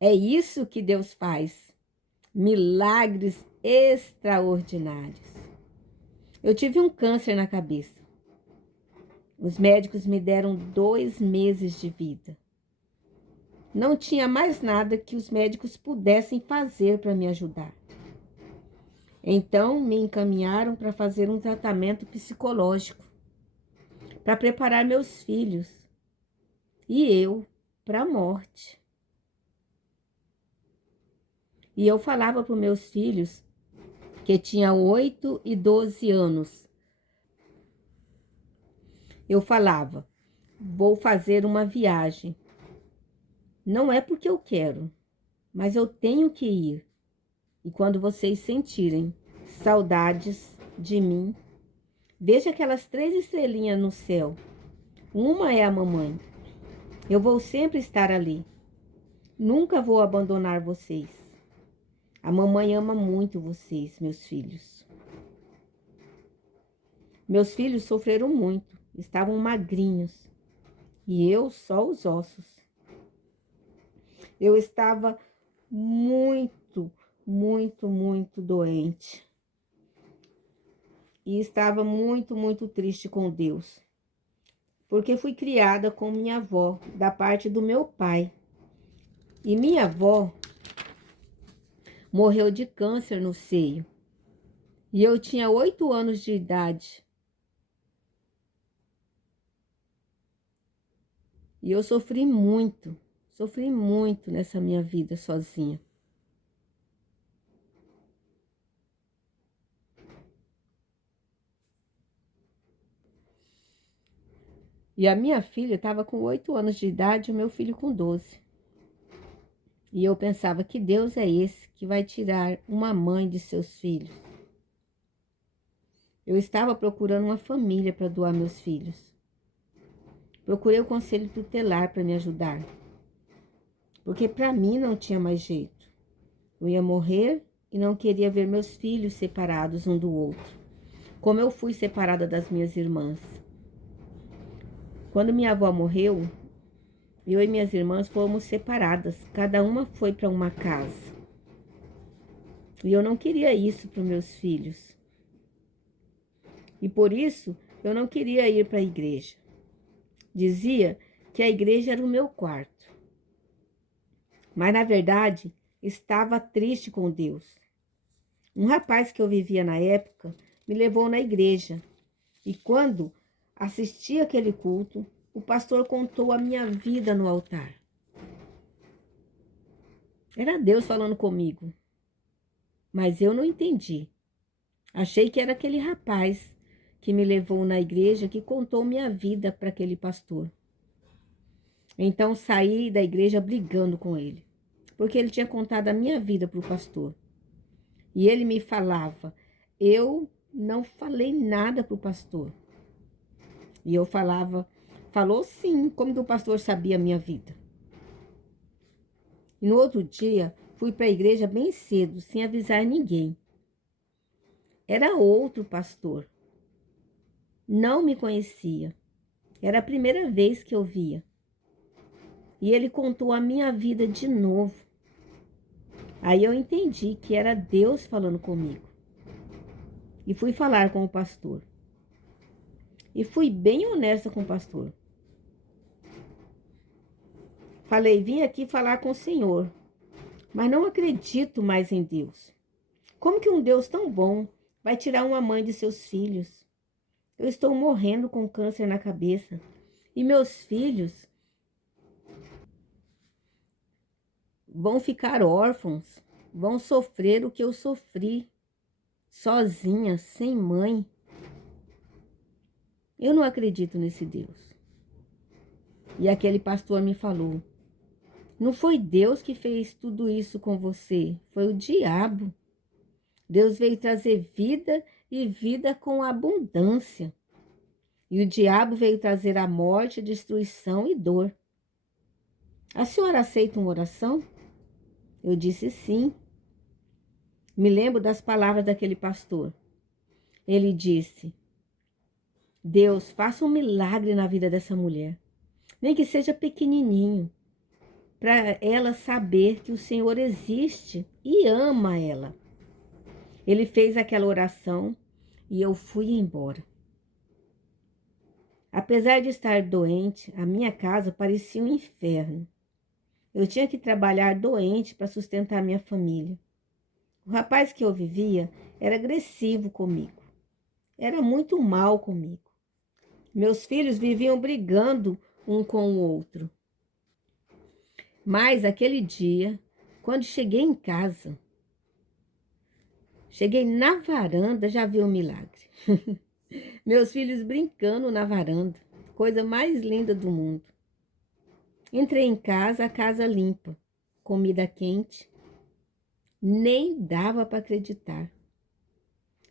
É isso que Deus faz. Milagres extraordinários. Eu tive um câncer na cabeça. Os médicos me deram 2 meses de vida. Não tinha mais nada que os médicos pudessem fazer para me ajudar. Então, me encaminharam para fazer um tratamento psicológico, para preparar meus filhos e eu para a morte. E eu falava para os meus filhos, que tinham 8 e 12 anos, eu falava, vou fazer uma viagem. Não é porque eu quero, mas eu tenho que ir. E quando vocês sentirem saudades de mim, veja aquelas 3 estrelinhas no céu. Uma é a mamãe. Eu vou sempre estar ali. Nunca vou abandonar vocês. A mamãe ama muito vocês, meus filhos. Meus filhos sofreram muito, estavam magrinhos. E eu só os ossos. Eu estava muito, muito doente. E estava muito triste com Deus. Porque fui criada com minha avó, da parte do meu pai. E minha avó morreu de câncer no seio. E eu tinha 8 anos de idade. E eu sofri muito nessa minha vida sozinha. E a minha filha estava com 8 anos de idade e o meu filho com 12. E eu pensava, que Deus é esse que vai tirar uma mãe de seus filhos? Eu estava procurando uma família para doar meus filhos. Procurei o conselho tutelar para me ajudar. Porque para mim não tinha mais jeito. Eu ia morrer e não queria ver meus filhos separados um do outro, como eu fui separada das minhas irmãs. Quando minha avó morreu, eu e minhas irmãs fomos separadas, cada uma foi para uma casa. E eu não queria isso para os meus filhos. E por isso eu não queria ir para a igreja. Dizia que a igreja era o meu quarto. Mas na verdade estava triste com Deus. Um rapaz que eu vivia na época me levou na igreja. E quando assisti aquele culto, o pastor contou a minha vida no altar. Era Deus falando comigo, mas eu não entendi. Achei que era aquele rapaz que me levou na igreja que contou minha vida para aquele pastor. Então saí da igreja brigando com ele, porque ele tinha contado a minha vida para o pastor. E ele me falava, eu não falei nada para o pastor. E eu falava, falou sim, como que o pastor sabia a minha vida? E no outro dia, fui para a igreja bem cedo, sem avisar ninguém. Era outro pastor. Não me conhecia. Era a primeira vez que eu via. E ele contou a minha vida de novo. Aí eu entendi que era Deus falando comigo. E fui falar com o pastor. E fui bem honesta com o pastor. Falei, vim aqui falar com o Senhor, mas não acredito mais em Deus. Como que um Deus tão bom vai tirar uma mãe de seus filhos? Eu estou morrendo com câncer na cabeça. E meus filhos vão ficar órfãos, vão sofrer o que eu sofri, sozinha, sem mãe. Eu não acredito nesse Deus. E aquele pastor me falou, não foi Deus que fez tudo isso com você, foi o diabo. Deus veio trazer vida e vida com abundância. E o diabo veio trazer a morte, destruição e dor. A senhora aceita uma oração? Eu disse sim. Me lembro das palavras daquele pastor. Ele disse, Deus, faça um milagre na vida dessa mulher. Nem que seja pequenininho. para ela saber que o Senhor existe e ama ela. Ele fez aquela oração e eu fui embora. Apesar de estar doente, a minha casa parecia um inferno. Eu tinha que trabalhar doente para sustentar minha família. O rapaz que eu vivia era agressivo comigo. Era muito mal comigo. Meus filhos viviam brigando um com o outro. Mas aquele dia, quando cheguei em casa, cheguei na varanda, já vi um milagre. Meus filhos brincando na varanda, coisa mais linda do mundo. Entrei em casa, a casa limpa, comida quente. Nem dava para acreditar.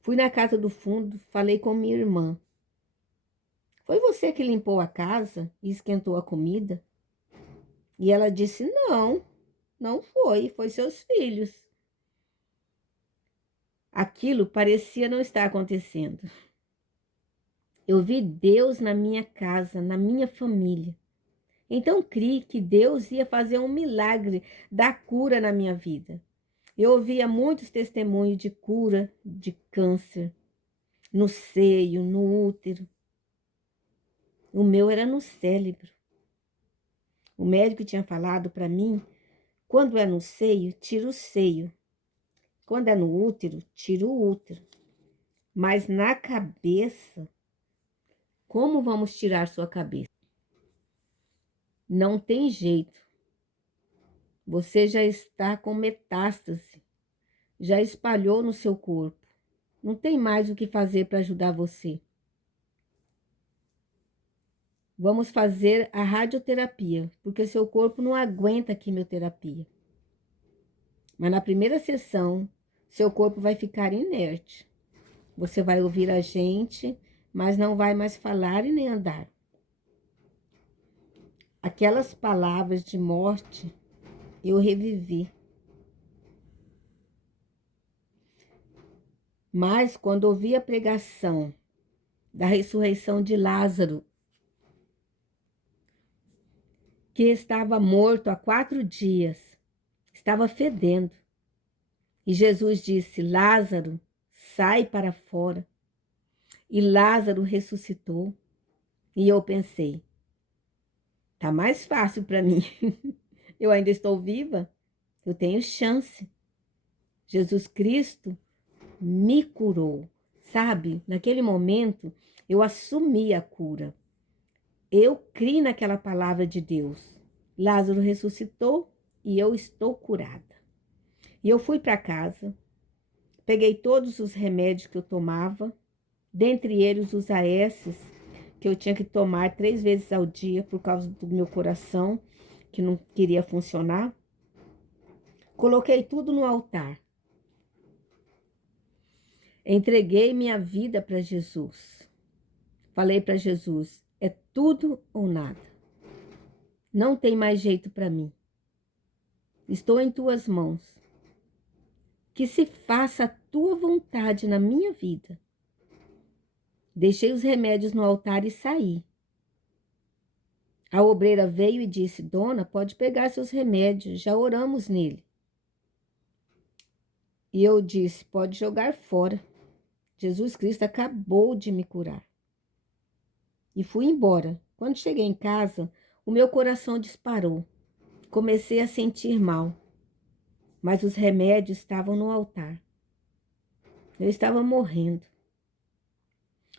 Fui na casa do fundo, falei com minha irmã. Foi você que limpou a casa e esquentou a comida? E ela disse, não, não foi, foi seus filhos. Aquilo parecia não estar acontecendo. Eu vi Deus na minha casa, na minha família. Então criei que Deus ia fazer um milagre da cura na minha vida. Eu ouvia muitos testemunhos de cura de câncer, no seio, no útero. O meu era no cérebro. O médico tinha falado para mim, quando é no seio, tira o seio. Quando é no útero, tira o útero. Mas na cabeça, como vamos tirar sua cabeça? Não tem jeito. Você já está com metástase. Já espalhou no seu corpo. Não tem mais o que fazer para ajudar você. Vamos fazer a radioterapia, porque seu corpo não aguenta a quimioterapia. Mas na primeira sessão, seu corpo vai ficar inerte. Você vai ouvir a gente, mas não vai mais falar e nem andar. Aquelas palavras de morte, eu revivi. Mas quando ouvi a pregação da ressurreição de Lázaro, que estava morto há 4 dias, estava fedendo. E Jesus disse, Lázaro, sai para fora. E Lázaro ressuscitou. E eu pensei, tá mais fácil para mim. Eu ainda estou viva, eu tenho chance. Jesus Cristo me curou. Sabe, naquele momento eu assumi a cura. Eu criei naquela palavra de Deus. Lázaro ressuscitou e eu estou curada. E eu fui para casa, peguei todos os remédios que eu tomava, dentre eles os AS, que eu tinha que tomar 3 vezes ao dia por causa do meu coração, que não queria funcionar. Coloquei tudo no altar. Entreguei minha vida para Jesus. Falei para Jesus, é tudo ou nada. Não tem mais jeito para mim. Estou em tuas mãos. Que se faça a tua vontade na minha vida. Deixei os remédios no altar e saí. A obreira veio e disse, dona, pode pegar seus remédios, já oramos nele. E eu disse, pode jogar fora. Jesus Cristo acabou de me curar. E fui embora. Quando cheguei em casa, o meu coração disparou. Comecei a sentir mal. Mas os remédios estavam no altar. Eu estava morrendo.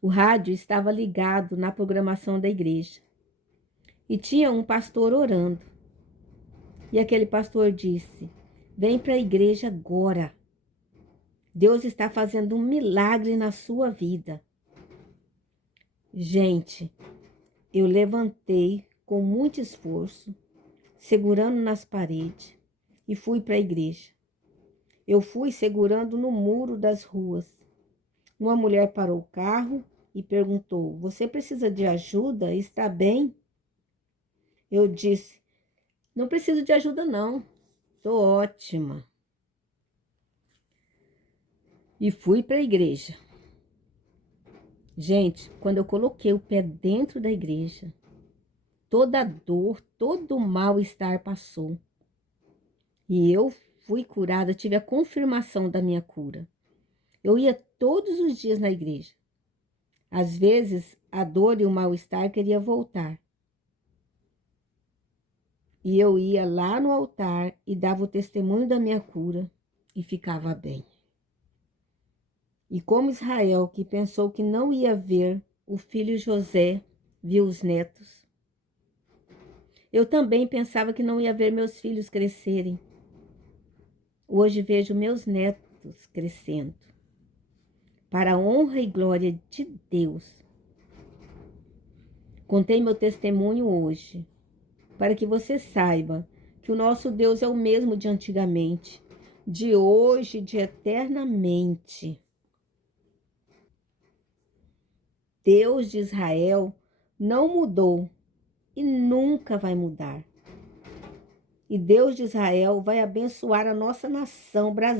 O rádio estava ligado na programação da igreja. E tinha um pastor orando. E aquele pastor disse, vem para a igreja agora. Deus está fazendo um milagre na sua vida. Gente, eu levantei com muito esforço, segurando nas paredes, e fui para a igreja. Eu fui segurando no muro das ruas. Uma mulher parou o carro e perguntou, você precisa de ajuda? Está bem? Eu disse, não preciso de ajuda não, estou ótima. E fui para a igreja. Gente, quando eu coloquei o pé dentro da igreja, Toda a dor, todo o mal-estar passou. E eu fui curada, tive a confirmação da minha cura. Eu ia todos os dias na igreja. Às vezes, a dor e o mal-estar queria voltar. E eu ia lá no altar e dava o testemunho da minha cura e ficava bem. E como Israel, que pensou que não ia ver o filho José, viu os netos, eu também pensava que não ia ver meus filhos crescerem. Hoje vejo meus netos crescendo, para a honra e glória de Deus. Contei meu testemunho hoje, para que você saiba que o nosso Deus é o mesmo de antigamente, de hoje, de eternamente. Deus de Israel não mudou e nunca vai mudar. E Deus de Israel vai abençoar a nossa nação, Brasil.